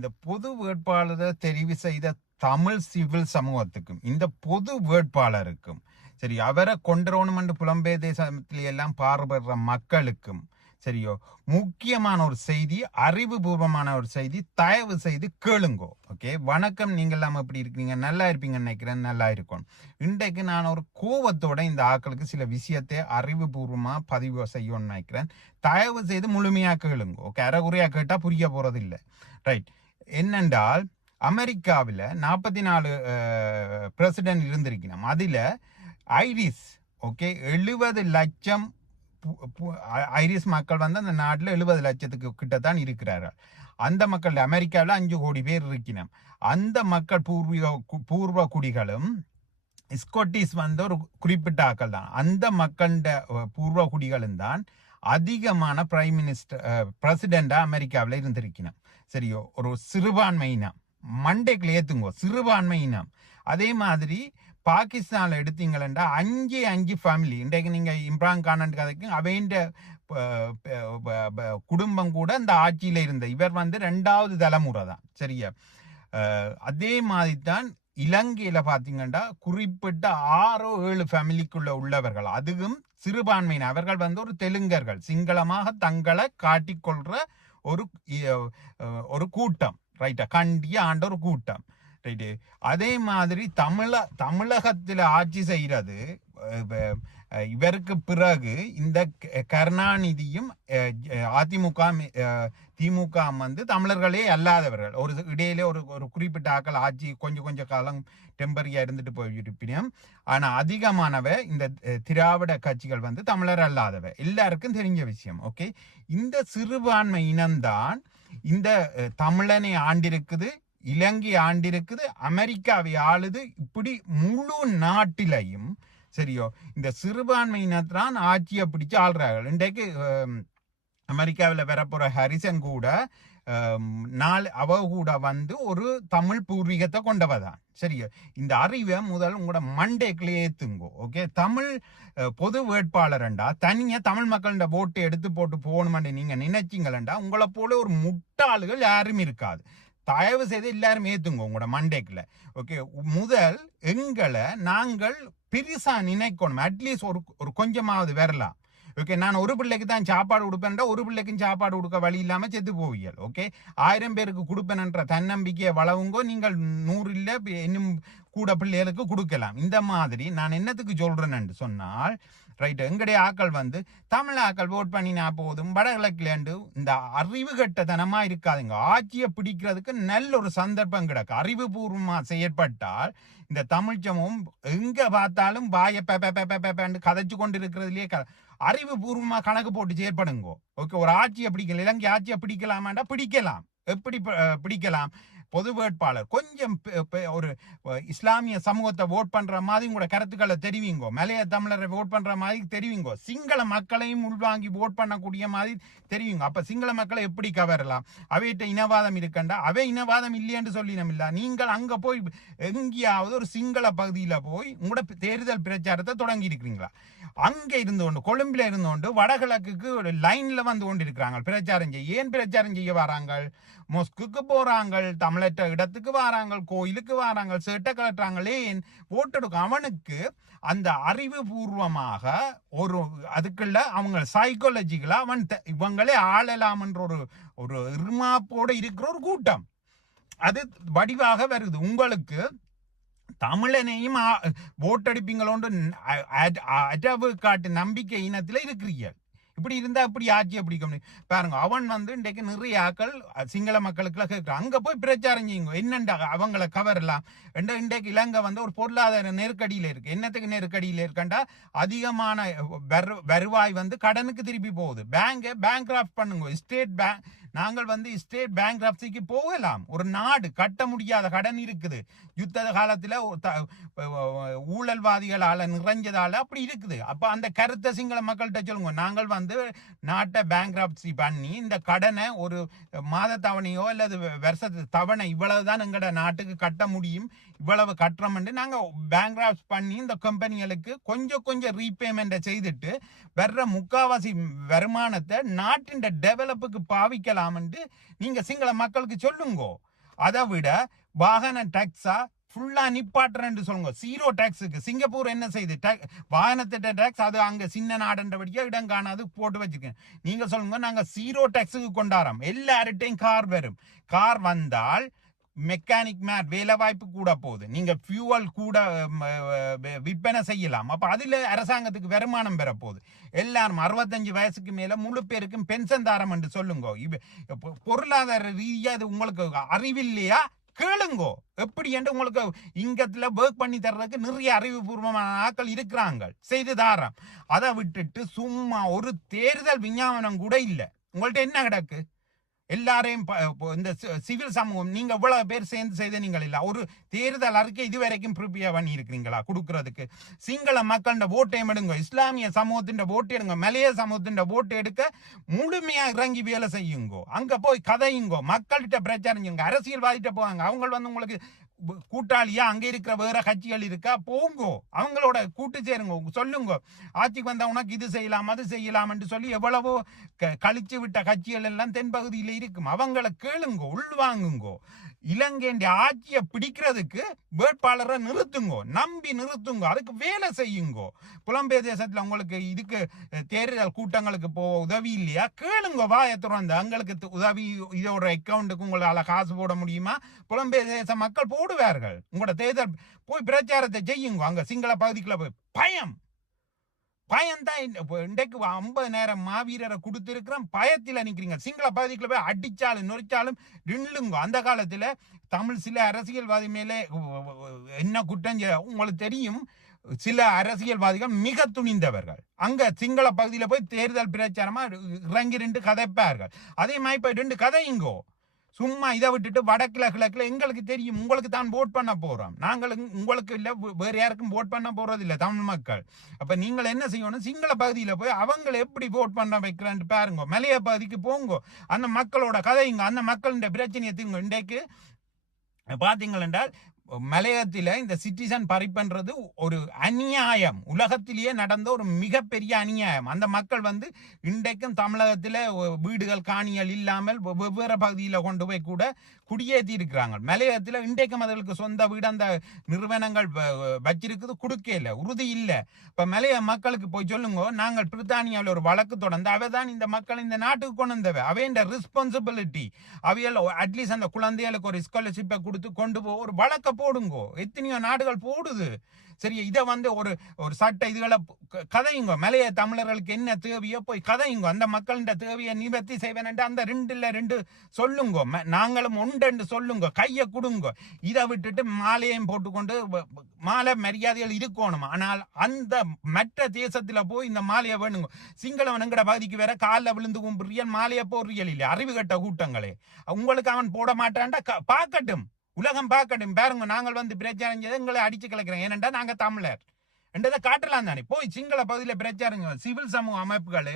இந்த பொது வேட்பாளரை தெரிவு செய்த தமிழ் சிவில் சமூகத்துக்கும் இந்த பொது வேட்பாளருக்கும் சரி அவரை கொண்டுறோணும் புலம்பெயர் தேசத்துல எல்லாம் பார்வையிடுற மக்களுக்கும் சரியோ முக்கியமான ஒரு செய்தி, அறிவுபூர்வமான ஒரு செய்தி. தயவு செய்து கேளுங்கோ. ஓகே, வணக்கம். நீங்கள் எல்லாம் எப்படி இருக்கீங்க? நல்லா இருப்பீங்கன்னு நினைக்கிறேன். நல்லா இருக்கும். இன்றைக்கு நான் ஒரு கோபத்தோட இந்த ஆக்களுக்கு சில விஷயத்தை அறிவுபூர்வமா பதிவு செய்யணும்னு நினைக்கிறேன். தயவு செய்து முழுமையா கேளுங்கோ. ஓகே, அரைகுறையா கேட்டா புரிய போறது இல்லை. ரைட். என்னென்றால் அமெரிக்காவில் 44 பிரசிடென்ட் இருந்திருக்கணும். அதில் ஐரிஸ், ஓகே, 70 லட்சம் ஐரிஸ் மக்கள் வந்து அந்த நாட்டில் 70 லட்சத்துக்கு கிட்டத்தான் இருக்கிறார்கள். அந்த மக்கள் அமெரிக்காவில் 5 கோடி பேர் இருக்கணும். அந்த மக்கள் பூர்வ குடிகளும் ஸ்கொட்டிஷ் வந்து ஒரு குறிப்பிட்ட ஆக்கள் தான். அந்த மக்கள பூர்வ குடிகளும் தான் அதிகமான பிரைம் மினிஸ்டர் பிரசிடெண்டா அமெரிக்காவில் இருந்திருக்கணும். சரியோ, ஒரு சிறுபான்மை இனம் மண்டைக்குள்ள ஏத்துங்கோ, சிறுபான்மை இனம். அதே மாதிரி பாகிஸ்தான்ல எடுத்தீங்களா 5 ஃபேமிலி. இன்றைக்கு நீங்க இம்ரான் கான் கதைக்கு அவைண்ட குடும்பம் கூட இந்த ஆட்சியில இருந்த இவர் வந்து 2வது தலைமுறை தான். சரியா, அதே மாதிரி தான் இலங்கையில பாத்தீங்கன்னா குறிப்பிட்ட 6-7 ஃபேமிலிக்குள்ள உள்ளவர்கள், அதுவும் சிறுபான்மையினர். அவர்கள் வந்து ஒரு தெலுங்கர்கள், சிங்களமாக தங்களை காட்டிக்கொள்ற ஒரு கூட்டம். ரைட்டா, கண்டிய ஆண்ட ஒரு கூட்டம். ரைட்டு. அதே மாதிரி தமிழகத்தில் ஆட்சி செய்யறது இவருக்கு பிறகு இந்த கருணாநிதியும் அதிமுக திமுக வந்து தமிழர்களே அல்லாதவர்கள். ஒரு இடையிலே ஒரு குறிப்பிட்ட ஆக்கள் ஆட்சி கொஞ்ச காலம் டெம்பரரியா இருந்துட்டு போயிருப்பினும், ஆனா அதிகமானவ இந்த திராவிட கட்சிகள் வந்து தமிழர் அல்லாதவ. எல்லாருக்கும் தெரிஞ்ச விஷயம். ஓகே, இந்த சிறுபான்மை இனம்தான் இந்த தமிழனை ஆண்டிருக்குது, இலங்கை ஆண்டிருக்குது, அமெரிக்காவை ஆளுது. இப்படி முழு நாட்டிலையும் சரியோ இந்த சிறுபான்மையினத்தான் ஆட்சியை பிடிச்சு ஆள்றார்கள். இன்றைக்கு அமெரிக்காவில் வரப்போற ஹாரிசன் கூட அவ கூட வந்து ஒரு தமிழ் பூர்வீகத்தை கொண்டவதான். சரியா, இந்த அறிவை முதல் உங்களோட மண்டைக்குள்ளே ஏத்துங்கோ. ஓகே, தமிழ் பொது வேட்பாளர்ண்டா தனியா தமிழ் மக்கள்கிட்ட ஓட்டு எடுத்து போட்டு போகணுமென்று நீங்க நினைச்சிங்களா உங்களை போல ஒரு முட்டாளுகள் யாரும் இருக்காது. தயவு செய்து எல்லாரும் ஏத்துங்க உங்களோட மண்டைக்குள்ள. ஓகே, முதல் எங்களை நாங்கள் பெருசா நினைக்கணும். அட்லீஸ்ட் ஒரு கொஞ்சமாவது வரலாம். ஓகே, நான் ஒரு பிள்ளைக்கு தான் சாப்பாடு கொடுப்பேன்டா ஒரு பிள்ளைக்கும் சாப்பாடு கொடுக்க வழி இல்லாம செத்து போவியல். ஓகே, 1000 பேருக்கு கொடுப்பேன்ற தன்னம்பிக்கையை வளவுங்கோ. நீங்கள் 100 இல்லை இன்னும் கூட பிள்ளைகளுக்கு கொடுக்கலாம். இந்த மாதிரி நான் என்னத்துக்கு சொல்றேன்னு சொன்னால், ரைட், எங்களுடைய ஆக்கள் வந்து தமிழ் ஆக்கள் ஓட் பண்ணினா போதும் வடகிழக்குலேண்டு இந்த அறிவு கட்டத்தனமா இருக்காதுங்க. ஆட்சியை பிடிக்கிறதுக்கு நல்ல ஒரு சந்தர்ப்பம் கிடக்கு. அறிவுபூர்வமா செயற்பட்டால் இந்த தமிழ் சமூகம் எங்க பார்த்தாலும் வாய பேண்டு கதைச்சு கொண்டு இருக்கிறதுலயே அறிவுபூர்வமா கணக்கு போட்டு செயற்படுங்கோ. ஓகே, ஒரு ஆட்சியை பிடிக்கல, இலங்கை ஆட்சியை பிடிக்கலாமாண்டா பிடிக்கலாம். எப்படி பிடிக்கலாம்? பொது வேட்பாளர் கொஞ்சம் ஒரு இஸ்லாமிய சமூகத்தை ஓட் பண்ற மாதிரி உங்களோட கருத்துக்களை தெரிவிங்கோ. மலைய தமிழரை ஓட் பண்ற மாதிரி தெரிவிங்கோ. சிங்கள மக்களையும் உள்வாங்கி ஓட் பண்ணக்கூடிய மாதிரி தெரிவிங்க. அப்ப சிங்கள மக்களை எப்படி கவரலாம்? அவையிட்ட இனவாதம் இருக்கண்டா, அவை இனவாதம் இல்லையென்று சொல்லினோம் இல்ல. நீங்கள் அங்க போய் எங்கேயாவது ஒரு சிங்கள பகுதியில போய் உங்களோட தேர்தல் பிரச்சாரத்தை தொடங்கி இருக்கிறீங்களா? அங்க இருந்து கொண்டு கொழும்புல இருந்து கொண்டு வடகிழக்குக்கு ஒரு லைன்ல வந்து கொண்டு இருக்கிறாங்க பிரச்சாரம் செய்ய. ஏன் பிரச்சாரம் செய்ய வராங்க? மொஸ்குக்கு போறாங்க, தமிழற்ற இடத்துக்கு வராங்க, கோயிலுக்கு வராங்க, சேட்டை கலட்டுறாங்களே ஓட்டெடுக்க. அவனுக்கு அந்த அறிவுபூர்வமாக ஒரு அதுக்குள்ள அவங்க சைக்காலஜிக்கலா அவன் இவங்களே ஆளலாம் என்ற ஒரு இருமாப்போட இருக்கிற ஒரு கூட்டம் அது வடிவாக வருது. உங்களுக்கு தமிழனையும் ஓட்டடிப்பீங்களோண்டு அடவு காட்டு நம்பிக்கை இனத்துல இருக்கிறீர்கள். இப்படி இருந்தா இப்படி ஆட்சியை பிடிக்க முடியும் பாருங்க. அவன் வந்து இன்றைக்கு நிறைய ஆக்கள் சிங்கள மக்களுக்குலாம் கேட்கிறான். அங்க போய் பிரச்சாரம் செய்யுங்க. என்னண்டா அவங்களை கவரலாம். இன்றைக்கு இலங்கை வந்து ஒரு பொருளாதார நெருக்கடியில இருக்கு. என்னத்துக்கு நெருக்கடியில இருக்கண்டா அதிகமான வருவாய் வந்து கடனுக்கு திருப்பி போகுது. பேங்க் பண்ணுங்க. ஸ்டேட் பேங்க் நாங்கள் வந்து ஸ்டேட் பேங்க்ரப்சிக்கு போகலாம். ஒரு நாடு கட்ட முடியாத கடன் இருக்குது. யுத்த காலத்துல ஊழல்வாதிகளால நிறைஞ்சதால அப்படி இருக்குது. அப்ப அந்த கருத்தை சிங்கள மக்கள்கிட்ட சொல்லுங்க. நாங்கள் வந்து நாட்டை பேங்க்ரப்சி பண்ணி இந்த கடனை ஒரு மாத தவணையோ அல்லது வருஷத்து தவணை இவ்வளவுதான் எங்களோட நாட்டுக்கு கட்ட முடியும், இவ்வளவு கட்டுறோம் என்று நாங்க பேங்க்ரப்ட் பண்ணி இந்த கம்பெனிகளுக்கு கொஞ்சம் ரீபேமெண்ட்டை செய்துட்டு வர்ற முக்காவாசி வருமானத்தை நாட்டின் டெவலப்புக்கு பாவிக்கலாம் என்று நீங்க சிங்கள மக்களுக்கு சொல்லுங்கோ. அதை விட வாகன டாக்ஸா ஃபுல்லா நிப்பாட்டுறேன்னு சொல்லுங்க. 0 டாக்ஸுக்கு சிங்கப்பூர் என்ன செய்யுது? வாகனத்திட்ட டாக்ஸ் அது அங்க சின்ன நாடுன்றபடியா இடம் காணாது போட்டு வச்சுக்க. நீங்க சொல்லுங்க, நாங்க 0 டாக்ஸுக்கு கொண்டாடுறோம். எல்லார்ட்டையும் கார் வரும். கார் வந்தால் மெக்கானிக் மேட் வேலை வாய்ப்பு கூட போகுது. நீங்க ஃபியூவல் கூட விற்பனை செய்யலாம். அப்ப அதுல அரசாங்கத்துக்கு வருமானம் பெற போகுது. எல்லாரும் 65 வயசுக்கு மேல முழு பேருக்கும் பென்ஷன் தாரம் என்று சொல்லுங்க. பொருளாதார ரீதியா இது உங்களுக்கு அறிவில்லையா? கேளுங்கோ. எப்படி என்று உங்களுக்கு இங்கத்துல ஒர்க் பண்ணி தர்றதுக்கு நிறைய அறிவுபூர்வமான ஆட்கள் இருக்கிறாங்க, செய்து தாரம். அதை விட்டுட்டு சும்மா ஒரு தேர்தல் விஞ்ஞாபனம் கூட இல்லை. உங்கள்ட்ட என்ன கிடக்கு? எல்லாரையும் இந்த சிவில் சமூகம் நீங்க இவ்வளவு பேர் சேர்ந்து செய்த நீங்கள் இல்ல ஒரு தேர்தல் அறிக்கை இதுவரைக்கும் ப்ரிப்பேர் பண்ணி இருக்கிறீங்களா கொடுக்கறதுக்கு? சிங்கள மக்களோட ஓட்டையும் எடுங்க, இஸ்லாமிய சமூகத்தின் ஓட்டு எடுங்க, மலைய சமூகத்தின் ஓட்டு எடுக்க முழுமையா இறங்கி வேலை செய்யுங்கோ. அங்க போய் கதையுங்கோ, மக்கள்கிட்ட பிரச்சாரம், அரசியல்வாதிட்ட போவாங்க. அவங்க வந்து உங்களுக்கு கூட்டாளியா அங்க இருக்கிற வேற கட்சிகள் இருக்கா, போங்கோ, அவங்களோட கூட்டு சேருங்க, சொல்லுங்க ஆட்சிக்கு வந்த உனக்கு இது செய்யலாம் அது செய்யலாம் என்று சொல்லி எவ்வளவோ கழிச்சு விட்ட கட்சிகள் எல்லாம் தென்பகுதியில் இருக்கும். அவங்களை கேளுங்கோ, உள்வாங்குங்கோ. இலங்கையின் ஆட்சியை பிடிக்கிறதுக்கு வேட்பாளரை நிறுத்துங்கோ, நம்பி நிறுத்துங்கோ, அதுக்கு வேலை செய்யுங்கோ. புலம்பெயர் தேசத்துல உங்களுக்கு இதுக்கு தேர்தல் கூட்டங்களுக்கு உதவி இல்லையா? கேளுங்க, வாயை திறந்து. எங்களுக்கு உதவி இதோட அக்கௌண்ட்டுக்கு உங்களால காசு போட முடியுமா? புலம்பெயர் தேச மக்கள் போடுவார்கள். உங்களோட தேர்தல் போய் பிரச்சாரத்தை செய்யுங்க. அங்க சிங்கள பகுதிக்குள்ள போய் பயம்தான். இன்றைக்கு 50,000 மாவீரரை கொடுத்திருக்கிறோம், பயத்தில் நிற்கிறீங்க. சிங்கள பகுதிக்குள்ள போய் அடிச்சாலும் நொறிச்சாலும் நில்லுங்க. அந்த காலத்துல தமிழ் சில அரசியல்வாதி மேலே என்ன குற்றம் உங்களுக்கு தெரியும். சில அரசியல்வாதிகள் மிக துணிந்தவர்கள் அங்க சிங்கள பகுதியில போய் தேர்தல் பிரச்சாரமா இறங்கி 2 கதைப்பார்கள். அதே மாதிரி போய் 2 கதையுங்கோ. சும்மா இதை விட்டுட்டு கிழக்குல எங்களுக்கு தெரியும், உங்களுக்கு தான் ஓட் பண்ண போறோம். நாங்கள் உங்களுக்கு இல்ல வேற யாருக்கும் ஓட் பண்ண போறது இல்லை தமிழ் மக்கள். அப்ப நீங்கள் என்ன செய்யணும்? சிங்கள பகுதியில போய் அவங்களை எப்படி ஓட் பண்ண வைக்கலான்னு பாருங்க. மலைய பகுதிக்கு போங்க, அந்த மக்களோட கதையுங்க, அந்த மக்களின் பிரச்சனையை தீங்க. இன்றைக்கு பாத்தீங்கள் என்றால் மலையத்தில இந்த சிட்டிசன் பறிப்புன்றது ஒரு அநியாயம், உலகத்திலேயே நடந்த ஒரு மிகப்பெரிய அநியாயம். அந்த மக்கள் வந்து இன்றைக்கும் தமிழகத்தில் வீடுகள் காணிகள் இல்லாமல் வெவ்வேறு பகுதியில் கொண்டு போய் கூட குடியேற்றி இருக்கிறாங்க. மலையத்தில் இன்றைக்கும் அவர்களுக்கு சொந்த வீடு அந்த நிறுவனங்கள் வச்சிருக்குது, கொடுக்க இல்லை, உறுதி இல்லை. இப்போ மலைய மக்களுக்கு போய் சொல்லுங்க, நாங்கள் பிரித்தானியாவில் ஒரு வழக்கு தொடர்ந்து அவை தான் இந்த மக்கள் இந்த நாட்டுக்கு கொண்டு வந்தவை, அவைய ரெஸ்பான்சிபிலிட்டி, அவையில் அட்லீஸ்ட் அந்த குழந்தைகளுக்கு ஒரு ஸ்காலர்ஷிப்பை கொடுத்து கொண்டு போ, ஒரு வழக்க போடுங்கோ. எத்தனையோ நாடுகள் போடுது. சரி, இதை வந்து ஒரு ஒரு சட்ட இதுகளை கதையுங்க. மலைய தமிழர்களுக்கு என்ன தேவையோ போய் கதையுங்க. அந்த மக்களின் தேவையை நிவர்த்தி செய்வேன் அந்த 2 சொல்லுங்க. நாங்களும் உண்டு சொல்லுங்க, கையை கொடுங்க. இதை விட்டுட்டு மாலையையும் போட்டுக்கொண்டு மாலை மரியாதைகள் இருக்கணும். ஆனால் அந்த மற்ற தேசத்துல போய் இந்த மாலையை வேணுங்க. சிங்களவன் எங்கட பகுதிக்கு வேற காலில் விழுந்து கும்பிடுறியல், மாலையை போடுறியல் இல்லை. அறிவு கட்ட கூட்டங்களே, உங்களுக்கு அவன் போட மாட்டான்டா, பார்க்கட்டும், உலகம் பார்க்கட்டும். பாருங்க, நாங்கள் வந்து பிரச்சாரம் செய்து எங்களை அடிச்சு கலக்கிறோம். ஏனென்றா நாங்க தமிழர் என்றதை காட்டலாம் தானே. போய் சிங்கள பகுதியில் பிரச்சாரங்க. சிவில் சமூக அமைப்புகள்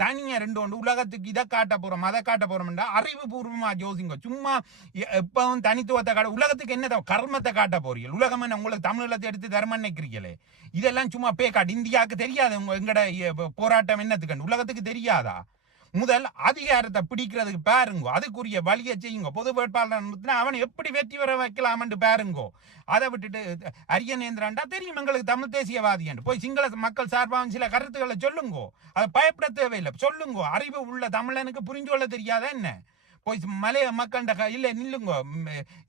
தனியா 2 உலகத்துக்கு இதை காட்ட போறோம் அதை காட்ட போறோம்டா அறிவுபூர்வமா யோசிங்க. சும்மா எப்பவும் தனித்துவத்தை காட்ட, உலகத்துக்கு என்ன கர்மத்தை காட்ட போறீங்க? உலகம் என்ன உங்களுக்கு தமிழத்தை எடுத்து தர்மம் நினைக்கிறீங்களே? இதெல்லாம் சும்மா காட்டு. இந்தியாவுக்கு தெரியாது எங்கட போராட்டம் என்னத்துக்கு, உலகத்துக்கு தெரியாதா? முதல் அதிகாரத்தை பிடிக்கிறதுக்கு பாருங்கோ, அதுக்குரிய வழியை செய்யுங்க. பொது வேட்பாளர் அவன் எப்படி வெற்றி பெற வைக்கலாம் என்று பாருங்கோ. அதை விட்டுட்டு அரியநேந்திரன்டா தெரியும் எங்களுக்கு தமிழ் தேசியவாதி என்று போய் சிங்கள மக்கள் சார்பாக சில கருத்துக்களை சொல்லுங்கோ. அதை பயப்பட தேவையில்லை, சொல்லுங்கோ. அறிவு உள்ள தமிழனுக்கு புரிஞ்சு கொள்ள தெரியாத என்ன? போய் மலைய மக்கள்கிட்ட இல்லை நில்லுங்கோ,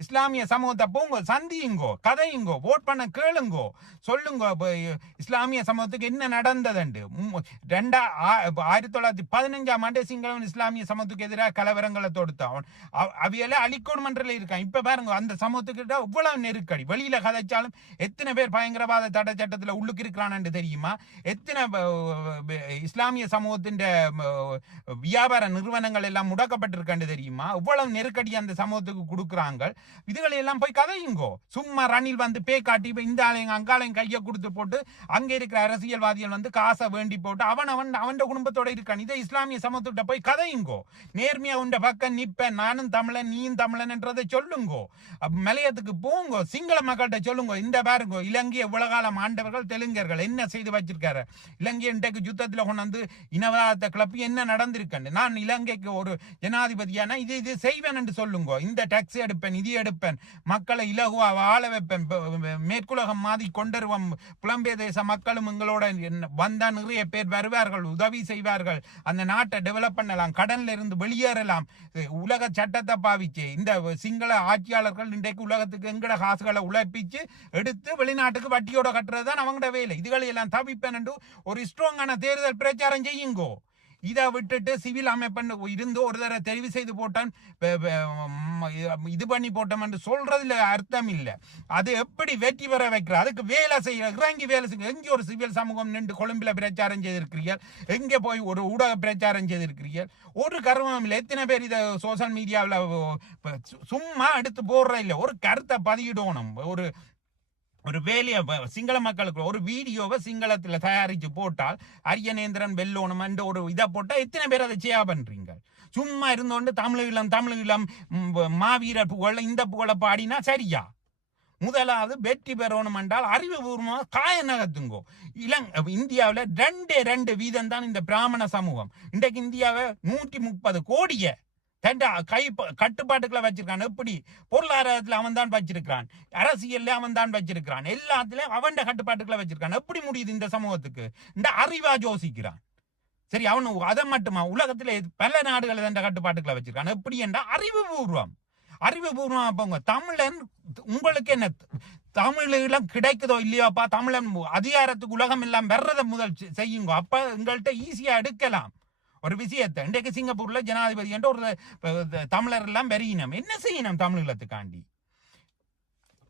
இஸ்லாமிய சமூகத்தை போங்கோ, சந்தியுங்கோ, கதையுங்கோ, ஓட் பண்ண கேளுங்கோ, சொல்லுங்கோ இஸ்லாமிய சமூகத்துக்கு என்ன நடந்ததுண்டு. 1915ஆம் ஆண்டு சிங்களவன் இஸ்லாமிய சமூகத்துக்கு எதிராக கலவரங்களை தொடுத்தான். அவையெல்லாம் அழிக்கணும் மன்றத்தில் இருக்கான். இப்ப பாருங்க, அந்த சமூகத்துக்கிட்ட இவ்வளவு நெருக்கடி. வெளியில கதைச்சாலும் எத்தனை பேர் பயங்கரவாத தடை சட்டத்தில் உள்ளுக்கு இருக்கிறான்னு தெரியுமா? எத்தனை இஸ்லாமிய சமூகத்தின் வியாபார நிறுவனங்கள் எல்லாம் முடக்கப்பட்டிருக்கான்னு தெரியும். இவ்வளவு நெருக்கடி அந்த சமூகத்துக்கு கொடுக்குறாங்க. இதுகளை எல்லாம் போய் கதையுங்கோ. சும்மா ரணில் வந்து பே காட்டி இந்த ஆலயம் அங்காலயம் கையை கொடுத்து போட்டு அங்க இருக்கிற அரசியல்வாதிகள் வந்து காசை வேண்டி போட்டு அவன் குடும்பத்தோட இருக்கான். இதை இஸ்லாமிய சமூகத்திட்ட போய் கதையுங்கோ. நேர்மையா உண்ட பக்கம் நிப்ப, நானும் தமிழன் நீயும் தமிழன் என்றதை சொல்லுங்கோ. மலையத்துக்கு போங்கோ, சிங்கள மக்கள்கிட்ட சொல்லுங்க. இந்த பாருங்கோ, இலங்கை எவ்வளவு காலம் ஆண்டவர்கள் தெலுங்கர்கள் என்ன செய்து வச்சிருக்காரு. இலங்கை இன்றைக்கு யுத்தத்தில் கொண்டு வந்து இனவாதத்தை கிளப்பி என்ன நடந்திருக்கேன். நான் இலங்கைக்கு ஒரு ஜனாதிபதியான இது செய்வேன் என்று சொல்லுங்க. இந்த டாக்ஸ் எடுப்பேன், இது எடுப்பேன், மக்களை இலகுவா வாழ வைப்பேன், மேற்குலகம் மாதிரி கொண்டுருவோம், புலம்பெயர் தேச மக்களும் எங்களோட வந்தா நிறைய பேர் வருவார்கள், உதவி செய்வார்கள், அந்த நாட்டை டெவலப் பண்ணலாம், கடன்ல இருந்து வெளியேறலாம், உலக சட்டத்தை பாவிச்சு இந்த சிங்கள ஆட்சியாளர்கள் இன்றைக்கு உலகத்துக்கு எங்கட காசுகளை உழைப்பிச்சு எடுத்து வெளிநாட்டுக்கு வட்டியோட கட்டுறது தான் அவங்களோட வேலை. இதுகளை எல்லாம் தவிப்பேன் என்று ஒரு ஸ்ட்ராங்கான தேர்தல் பிரச்சாரம் செய்யுங்கோ. இதை விட்டுட்டு சிவில் அமைப்பு இருந்து ஒரு தடவை தெரிவு செய்து போட்டான் இது பண்ணி போட்டோம் என்று சொல்றதுல அர்த்தம் இல்லை. அது எப்படி வெற்றி பெற வைக்கிற அதுக்கு வேலை செய்ய இறங்கி வேலை செய்ய. எங்கே ஒரு சிவில் சமூகம் நின்று கொழும்புல பிரச்சாரம் செய்திருக்கிறீர்கள், எங்கே போய் ஒரு ஊடக பிரச்சாரம் செய்திருக்கிறீர்கள், ஒரு கருவம் இல்லை. எத்தனை பேர் இதை சோசியல் மீடியாவில் சும்மா எடுத்து போடுற இல்லை. ஒரு கருத்தை பதியிடணும், ஒரு வேலையை சிங்கள மக்களுக்கு ஒரு வீடியோவை சிங்களத்தில் தயாரித்து போட்டால் அரியநேந்திரன் வெல்லோணும் என்ற ஒரு இதை போட்டால் எத்தனை பேர் அதை செய்யா பண்றீங்க? சும்மா இருந்தோண்டு தமிழீழம் மாவீரர் புகழ இந்த புகழை பாடினா சரியா? முதலாவது வெற்றி பெறணும் என்றால் அறிவுபூர்வமாக காய நகர்த்துங்கோ. இந்தியாவில் 2 வீதம் தான் இந்த பிராமண சமூகம். இன்றைக்கு இந்தியாவை 130 கோடியை கை கட்டுப்பாட்டுக்குள்ள வச்சிருக்கான். எப்படி பொருளாதாரத்தில் அவன் தான் வச்சிருக்கான், அரசியல்ல அவன் தான் வச்சிருக்கான், எல்லாத்துலயும் அவன் கட்டுப்பாட்டுக்குள்ள வச்சிருக்கான். எப்படி முடியுது இந்த சமூகத்துக்கு? இந்த அறிவா யோசிக்கிறான். சரி, அவனு அதை மட்டுமா உலகத்துல பல நாடுகளை தண்ட கட்டுப்பாட்டுக்குள்ள வச்சிருக்கான். எப்படி என்றா அறிவுபூர்வம் போங்க. தமிழன் உங்களுக்கு என்ன தமிழீழம் கிடைக்குதோ இல்லையோப்பா, தமிழன் அதிகாரத்துக்கு உலகம் எல்லாம் வர்றதை முதல் செய்யுங்க. அப்ப எங்கள்கிட்ட ஈஸியா எடுக்கலாம் ஒரு விஷயத்தை. இன்றைக்கு சிங்கப்பூர்ல ஜனாதிபதி என்ற ஒரு தமிழர் எல்லாம் வெறியினம் என்ன செய்யணும் தமிழீழத்துக்காண்டி?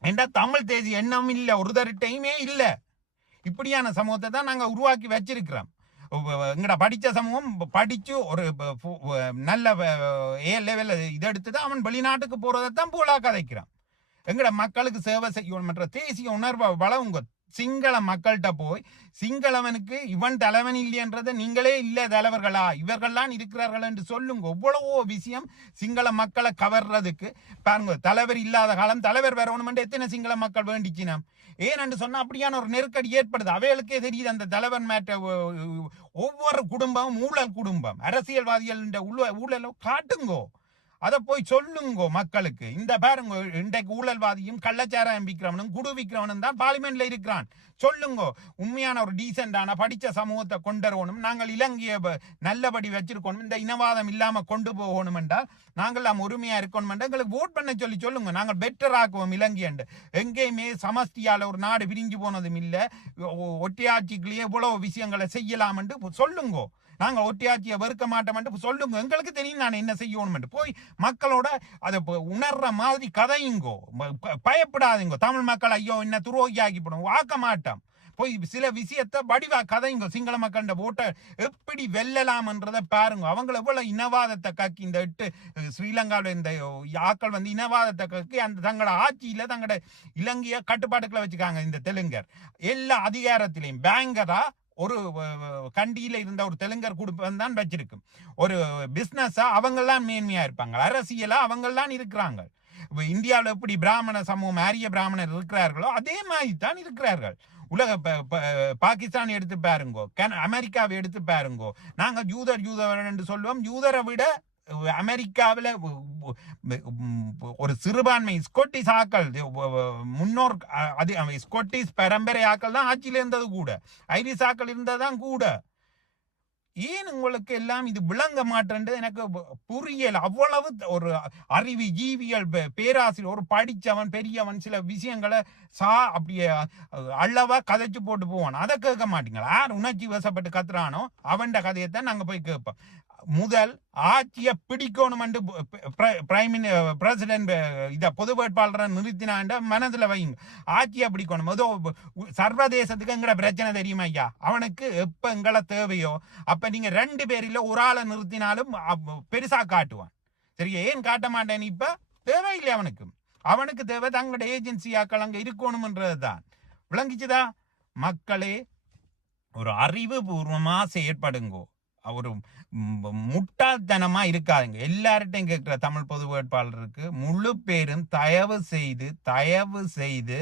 ஏண்டா தமிழ் தேசிய எண்ணம் இல்லை, ஒரு தரட்டையுமே இல்லை. இப்படியான சமூகத்தை தான் நாங்கள் உருவாக்கி வச்சிருக்கிறோம். எங்கட படித்த சமூகம் படித்து ஒரு நல்ல லெவலில் இதை எடுத்துட்டு அவன் வெளிநாட்டுக்கு போறதைத்தான் போலா கதைக்கிறான். எங்கட மக்களுக்கு சேவை செய்யணும் என்ற தேசிய உணர்வை வளவுங்க. சிங்கள மக்கள்கிட்ட போய் சிங்களவனுக்கு இவன் தலைவன் இல்லையன்றதை நீங்களே இல்லை தலைவர்களா இவர்கள்லாம் இருக்கிறார்கள் என்று சொல்லுங்க. எவ்வளவோ விஷயம் சிங்கள மக்களை கவர்றதுக்கு பாருங்க. தலைவர் இல்லாத காலம் தலைவர் வரணும் என்று எத்தனை சிங்கள மக்கள் வேண்டிச்சினோம். ஏனென்று சொன்னா அப்படியான ஒரு நெருக்கடி ஏற்படுது. அவைகளுக்கே தெரியுது அந்த தலைவன் மேற்ற ஒவ்வொரு குடும்பமும் ஊழல் குடும்பம். அரசியல்வாதிகள் ஊழல் காட்டுங்கோ, அதை போய் சொல்லுங்கோ மக்களுக்கு. இந்த பாருங்க, இன்றைக்கு ஊழல்வாதியும் கள்ளச்சாராயம் விற்கிறவனும் குடு விற்கிறவனும் தான் பார்லிமெண்ட்ல இருக்கிறான். சொல்லுங்கோ, உண்மையான ஒரு டீசென்டான படித்த சமூகத்தை கொண்டுவரணும், நாங்கள் இலங்கையை நல்லபடி வச்சிருக்கணும், இந்த இனவாதம் இல்லாம கொண்டு போகணும் என்றால் நாங்கள் நாம் உரிமையா இருக்கணும் என்றால் எங்களுக்கு ஓட் பண்ண சொல்லுங்க. நாங்கள் பெட்டர் ஆக்குவோம் இலங்கையண்டு. எங்கேயுமே சமஷ்டியால ஒரு நாடு பிரிஞ்சு போனதும் இல்லை, ஒற்றையாட்சிக்குள்ளேயே இவ்வளவு விஷயங்களை செய்யலாம் என்று சொல்லுங்கோ. நாங்கள் ஒற்றையாட்சியை வெறுக்க மாட்டோம் சொல்லுங்க. எங்களுக்கு தெரியும் நான் என்ன செய்யணும் போய் மக்களோட அதை உணர்ற மாதிரி கதையுங்கோ. பயப்படாதீங்கோ. தமிழ் மக்கள் ஐயோ என்ன துரோகி ஆக்கிப்படும் ஆக்க மாட்டோம். போய் சில விஷயத்த வடிவா கதைங்கோ. சிங்கள மக்கள் ஓட்டை எப்படி வெல்லலாம்ன்றதை பாருங்க. அவங்களை எவ்வளவு இனவாதத்தை கக்கி இந்த ஸ்ரீலங்காவில் இந்த ஆக்கள் இனவாதத்தை கக்கி அந்த தங்களோட ஆட்சியில தங்களோட இலங்கைய கட்டுப்பாட்டுக்குள்ள வச்சுக்காங்க. இந்த தெலுங்கர் எல்லா அதிகாரத்திலையும் பேங்கரா ஒரு கண்டியில இருந்த ஒரு தெலுங்கர் குடும்பம் தான் வச்சிருக்கும். ஒரு பிசினஸா அவங்கெல்லாம் மேன்மையா இருப்பாங்க, அரசியலா அவங்கெல்லாம் இருக்கிறாங்க. இந்தியாவில் எப்படி பிராமண சமூகம் ஆரிய பிராமணர் இருக்கிறார்களோ அதே மாதிரி தான் இருக்கிறார்கள். உலக பாகிஸ்தான் எடுத்து பாருங்கோ, அமெரிக்காவை எடுத்து பாருங்கோ. நாங்க யூதர் என்று சொல்லுவோம். யூதரை விட அமெரிக்காவில் ஒரு சிறுபான்மை ஸ்கொட்டிஷ் ஆக்கள் முன்னோர் ஸ்கொட்டிஷ் பரம்பரை ஆக்கள் தான் ஆட்சியில் இருந்தது கூட, ஐரிஷ் ஆக்கள் இருந்ததுதான் கூட. ஏன் உங்களுக்கு எல்லாம் இது விளங்க மாட்டேன்றது எனக்கு புரியல. அவ்வளவு ஒரு அறிவு ஜீவியல் பேராசிரியர் ஒரு படிச்சவன் பெரியவன் சில விஷயங்களை அப்படியே அளவா கதைச்சு போட்டு போவான். அதை கேட்க மாட்டீங்களா? யார் உணர்ச்சி வசப்பட்டு கத்துறானோ அவன் கதையத்தான் நாங்க போய் கேட்போம். முதல் ஆட்சியை பிடிக்கணும் என்று பிரசிடென்ட் இத பொது வேட்பாளரை நிறுத்தினாண்ட மனதில் வைங்க. ஆட்சியை பிடிக்கணும். ஏதோ சர்வதேசத்துக்கு எங்கட பிரச்சனை தெரியுமா ஐயா? அவனுக்கு எப்ப எங்களை தேவையோ அப்ப நீங்க 2 பேரில் ஒரு ஆளை நிறுத்தினாலும் பெருசா காட்டுவான். சரி, ஏன் காட்ட மாட்டேன்னு இப்ப தேவையில்லை அவனுக்கு. அவனுக்கு தேவை தங்களோட ஏஜென்சியாக்கள் அங்க இருக்கணும்ன்றதுதான். விளங்கிச்சுதா? மக்களே, ஒரு அறிவுபூர்வமா செயற்படுங்கோ. ஒரு முட்டாள்தனமா இருக்காதுங்க. எல்லார்ட்டையும் கேட்கிற தமிழ் பொது வேட்பாளருக்கு முழு பேரும் தயவு செய்து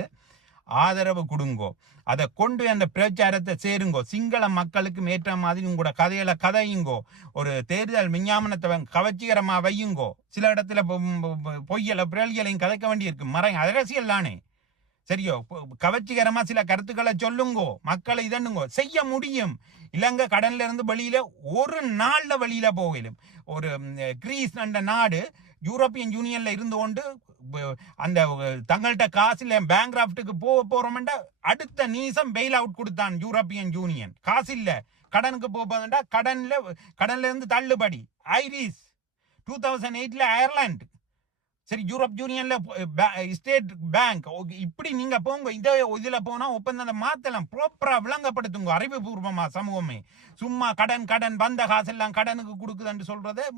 ஆதரவு கொடுங்கோ, அதை கொண்டு அந்த பிரச்சாரத்தை சேருங்கோ, சிங்கள மக்களுக்கு ஏற்ற மாதிரி உங்களோட கதைகளை கதையுங்கோ, ஒரு தேர்தல் விஞ்ஞாபனத்தை கவர்ச்சிகரமா வையுங்கோ. சில இடத்துல பொய்யலை பிறலியலையும் கதைக்க வேண்டியிருக்கு, அரசியல் தானே, சரியோ, கவர்ச்சிகரமா சில கருத்துக்களை சொல்லுங்கோ, மக்களை இதண்ணுங்கோ, செய்ய முடியும். இலங்கை கடன்ல இருந்து வெளியில ஒரு நாள்ல வெளியில போகலும். ஒரு கிரீஸ் என்ற நாடு யூரோப்பியன் யூனியன்ல இருந்து கொண்டு அந்த தங்கள்கிட்ட காசுல பேங்க்ராப்டுக்கு போறோம்டா அடுத்த நீசம் பெயில் அவுட் கொடுத்தான் யூரோப்பியன் யூனியன். காசு இல்ல, கடனுக்கு போறதுண்டா கடன்ல இருந்து தள்ளுபடி. ஐரிஸ் 2008 அயர்லாந்து, சரி, யூரோப் யூனியன்ல ஸ்டேட் பேங்க், இப்படி நீங்க போங்க. இதுல போனா ஒப்பந்தத்தை மாத்தலாம், ப்ராப்பரா விளங்கப்படுத்துங்க அறிவுபூர்வமா சமூகமே. சும்மா கடன் வந்த காசெல்லாம் கடனுக்கு கொடுக்குதுன்னு சொல்றத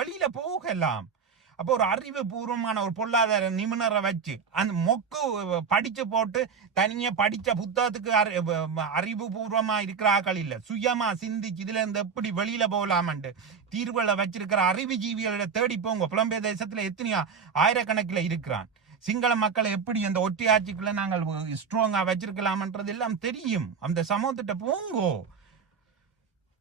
வெளியில போகலாம். அப்போ ஒரு அறிவுபூர்வமான ஒரு பொருளாதார நிபுணரை வச்சு அந்த மொக்கு படிச்சு போட்டு தனியா படிச்ச புத்தகத்துக்கு அறிவுபூர்வமா இருக்கிற ஆக்கள் இல்ல, சுயமா சிந்திச்சு இதுல இருந்து எப்படி வெளியில போகலாமண்டு தீர்வுகளை வச்சிருக்கிற அறிவுஜீவிகளை தேடி போங்க. புலம்பெயர் தேசத்துல எத்தனையோ ஆயிரக்கணக்கில் இருக்கிறான். சிங்கள மக்களை எப்படி அந்த ஒட்டியாட்சிக்குள்ள நாங்கள் ஸ்ட்ராங்கா வச்சிருக்கலாம்ன்றது எல்லாம் தெரியும். அந்த சமூகத்திட்ட போங்கோ.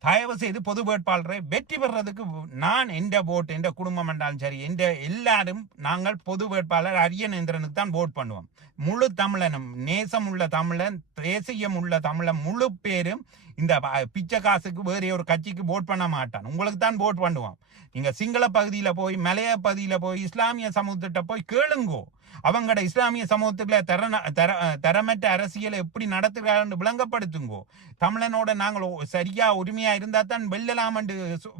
தயவு செய்து பொது வேட்பாளரை வெற்றி பெறதுக்கு நான் எந்த ஓட்டு, எந்த குடும்பம் என்றாலும் சரி, எந்த எல்லாரும் நாங்கள் பொது வேட்பாளர் அரியநேந்திரனுக்கு தான் ஓட் பண்ணுவோம். முழு தமிழனும், நேசம் உள்ள தமிழன், தேசியம் உள்ள தமிழன் முழு பேரும் இந்த பிச்சை காசுக்கு வேற ஒரு கட்சிக்கு ஓட் பண்ண மாட்டான், உங்களுக்கு தான் ஓட் பண்ணுவோம். நீங்க சிங்கள பகுதியில போய், மலைய பகுதியில போய், இஸ்லாமிய சமூகத்திட்ட போய் கேளுங்கோ, அவங்களோட இஸ்லாமிய சமூகத்துக்குள்ள தரமற்ற அரசியலை எப்படி நடத்துகிறான்னு விளங்கப்படுத்துங்கோ. தமிழனோட நாங்கள் சரியா உரிமையா இருந்தா தான் வெல்லலாம் என்று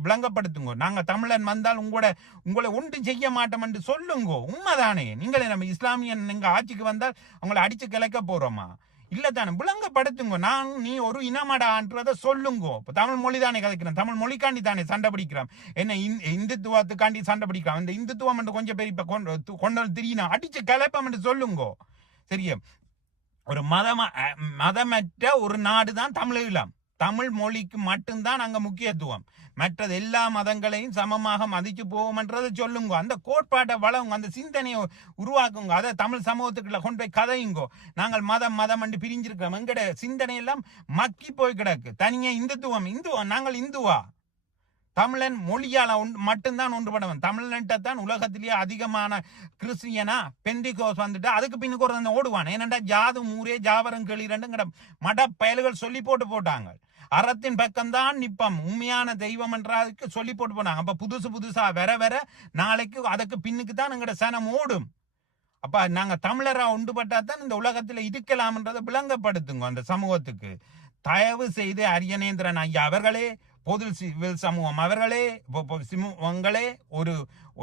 விளங்கப்படுத்துங்கோ. நாங்க தமிழன் வந்தால் உங்களை ஒன்று செய்ய மாட்டோம் என்று சொல்லுங்கோ. உண்மைதானே, நீங்களே நம்ம இஸ்லாமியன் நீங்க ஆட்சிக்கு வந்தால் அவங்களை அடிச்சு கிளைக்க போறோமா? இல்ல தானே, விளங்கப்படுத்துங்க. நீ ஒரு இனமாடான்றத சொல்லுங்கோ. தமிழ் மொழி தானே கதைக்கிறேன், தமிழ் மொழிக்காண்டி தானே சண்டை பிடிக்கிறோம், என்ன இந்துத்துவத்துக்காண்டி சண்டை பிடிக்கிறோம். இந்த இந்துத்துவம் என்று கொஞ்சம் பேர் இப்ப கொண்டு திரியினா அடிச்சு கிளப்பம் என்று சொல்லுங்கோ. சரியா, ஒரு மதமற்ற ஒரு நாடு தான் தமிழீழம். தமிழ் மொழிக்கு மட்டும்தான் அங்க முக்கியத்துவம், மற்றது எல்லா மதங்களையும் சமமாக மதிச்சு போவோம்ன்றதை சொல்லுங்க. அந்த கோட்பாட்டை வளவுங்க, அந்த சிந்தனையை உருவாக்குங்க, அதை தமிழ் சமூகத்துக்குள்ள கொண்டு போய் கதையுங்கோ. நாங்கள் மதம் என்று பிரிஞ்சிருக்கிறோம், எங்கட சிந்தனை எல்லாம் மக்கி போய் கிடக்கு. தனியா இந்துத்துவம், நாங்கள் இந்துவா? தமிழன் மொழியால மட்டும்தான் ஒன்றுபடுவன். தமிழ்நாட்டைத்தான் உலகத்திலேயே அதிகமான கிறிஸ்டியனா பெந்திகோஸ் வந்துட்டு அதுக்கு பின்னுக்கு ஒரு ஓடுவான். ஏனென்றா ஜாது ஊரே ஜாவரம் கிளிரண்டுங்கிற மட பயல்கள் சொல்லி போட்டாங்க. அறத்தின் பக்கம்தான் நிப்பம், உண்மையான தெய்வம் என்றதுக்கு சொல்லி போனாங்க. அப்ப புதுசா வர நாளைக்கு அதுக்கு பின்னுக்கு தான் எங்கட சனம் ஓடும். அப்ப நாங்க தமிழரா ஒன்றுபட்டா தான் இந்த உலகத்துல இருக்கலாம்ன்றதை விளங்கப்படுத்துங்க அந்த சமூகத்துக்கு. தயவு செய்து அரியநேந்திரன் ஐயா அவர்களே, பொது சிவில் சமூகம் அவர்களே,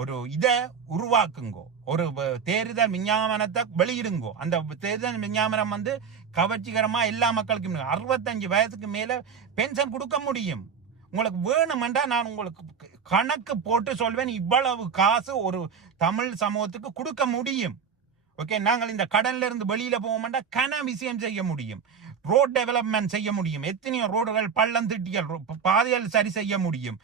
ஒரு இதை உருவாக்குங்கோ, ஒரு தேர்தல் விஞ்ஞாபனத்தை வெளியிடுங்கோ. அந்த தேர்தல் விஞ்ஞாபனம் கவர்ச்சிகரமா எல்லா மக்களுக்கும். 65 வயசுக்கு மேல பென்ஷன் கொடுக்க முடியும். உங்களுக்கு வேணுமென்றா நான் உங்களுக்கு கணக்கு போட்டு சொல்வேன், இவ்வளவு காசு ஒரு தமிழ் சமூகத்துக்கு கொடுக்க முடியும். ஓகே, நாங்கள் இந்த கடன்ல இருந்து வெளியில போவோம்டா கன விஷயம் செய்ய முடியும். ரோட் டெவலப்மெண்ட் செய்ய முடியும், எத்தனையோ ரோடுகள் பள்ளம் திட்டியல் பாதைகள் சரி செய்ய முடியும்.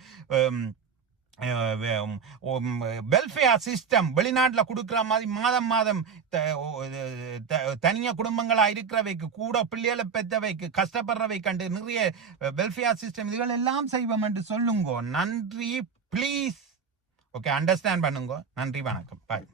வெல்ஃபேர் சிஸ்டம் வெளிநாட்டில் கொடுக்குற மாதிரி மாதம் தனியாக குடும்பங்களா இருக்கிறவைக்கு கூட பிள்ளைகளை பெற்றவைக்கு கஷ்டப்படுறவை கண்டு நிறைய வெல்ஃபேர் சிஸ்டம் இதுகள் எல்லாம் செய்வோம் என்று சொல்லுங்க. நன்றி, ப்ளீஸ். ஓகே, அண்டர்ஸ்டாண்ட் பண்ணுங்க. நன்றி, வணக்கம், பாய்.